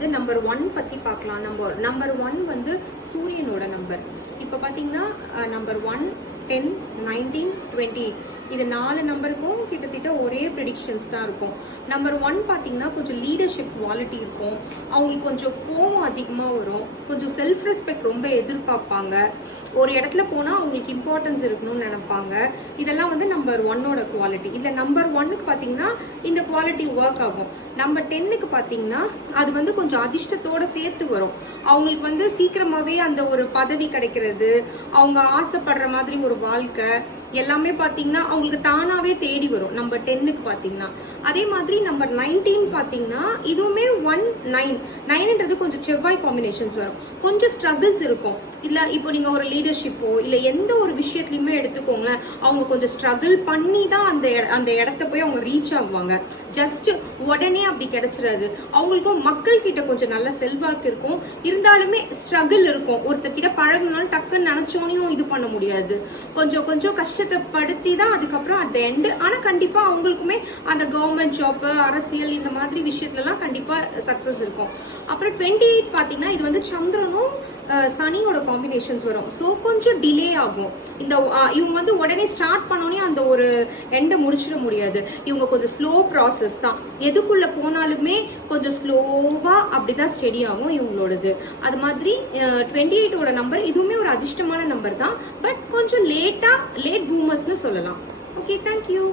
வந்து நம்பர் 1 பத்தி பார்க்கலாம். நம்பர் 1 வந்து சூரியனோட நம்பர். இப்போ பார்த்தீங்கன்னா நம்பர் 1, 10, 19, 28 இது 4 நம்பருக்கும் கிட்டத்தட்ட ஒரே ப்ரெடிக்ஷன்ஸ் தான் இருக்கும். நம்பர் 1 பார்த்தீங்கன்னா கொஞ்சம் லீடர்ஷிப் குவாலிட்டி இருக்கும். அவங்களுக்கு கொஞ்சம் கோவம் அதிகமாக வரும். கொஞ்சம் செல்ஃப் ரெஸ்பெக்ட் ரொம்ப எதிர்பார்ப்பாங்க. ஒரு இடத்துல போனால் அவங்களுக்கு இம்பார்ட்டன்ஸ் இருக்கணும்னு நினைப்பாங்க. இதெல்லாம் வந்து நம்பர் 1ஓட குவாலிட்டி. இதில் நம்பர் 1க்கு பார்த்தீங்கன்னா இந்த குவாலிட்டி ஒர்க் ஆகும். நம்பர் 10க்கு பார்த்தீங்கன்னா அது வந்து கொஞ்சம் அதிர்ஷ்டத்தோட சேர்த்து வரும். அவங்களுக்கு வந்து சீக்கிரமாகவே அந்த ஒரு பதவி கிடைக்கிறது, அவங்க ஆசைப்படுற மாதிரி ஒரு வாழ்க்கை எல்லாமே பார்த்தீங்கன்னா அவங்களுக்கு தானாவே தேடி வரும். நம்பர் 10க்கு பார்த்தீங்கன்னா அதே மாதிரி நம்பர் 19 பார்த்தீங்கன்னா இதுவுமே 1, 9 9ன்றது கொஞ்சம் செவ்வாய் காம்பினேஷன்ஸ் வரும். கொஞ்சம் ஸ்ட்ரகிள்ஸ் இருக்கும். இல்லை இப்போ நீங்கள் ஒரு லீடர்ஷிப்போ இல்லை எந்த ஒரு விஷயத்துலையுமே எடுத்துக்கோங்களேன், அவங்க கொஞ்சம் ஸ்ட்ரகிள் பண்ணி தான் அந்த இடத்த போய் அவங்க ரீச் ஆகுவாங்க. ஜஸ்ட் உடனே அப்படி கிடைச்சிடாது. அவங்களுக்கும் மக்கள் கிட்ட கொஞ்சம் நல்ல செல்வாக்கு இருக்கும். இருந்தாலுமே ஸ்ட்ரகிள் இருக்கும். ஒருத்தர்கிட்ட பழகினாலும் டக்குன்னு நினைச்சோனையும் இது பண்ண முடியாது. கொஞ்சம் கொஞ்சம் கஷ்டத்தைப்படுத்தி தான் அதுக்கப்புறம் அட் த எண்ட். ஆனால் கண்டிப்பாக அவங்களுக்குமே அந்த கவர்மெண்ட் ஜாப், அரசியல் இந்த மாதிரி விஷயத்துலலாம் கண்டிப்பாக சக்ஸஸ் இருக்கும். அப்புறம் 28 பார்த்தீங்கன்னா இது வந்து சந்திரனும் சனியோட காம்பினேஷன்ஸ் வரும். ஸோ கொஞ்சம் டிலே ஆகும். இவங்க வந்து உடனே ஸ்டார்ட் பண்ணோன்னே அந்த ஒரு எண்டை முடிச்சிட முடியாது. இவங்க கொஞ்சம் ஸ்லோ ப்ராசஸ் தான். எதுக்குள்ள போனாலுமே கொஞ்சம் ஸ்லோவா அப்படிதான் ஸ்டெடி ஆகும் இவங்களோடது. அது மாதிரி 28ஓட நம்பர் இதுவுமே ஒரு அதிர்ஷ்டமான நம்பர் தான். பட் கொஞ்சம் லேட் பூமர்ஸ்னு சொல்லலாம். Okay, thank you.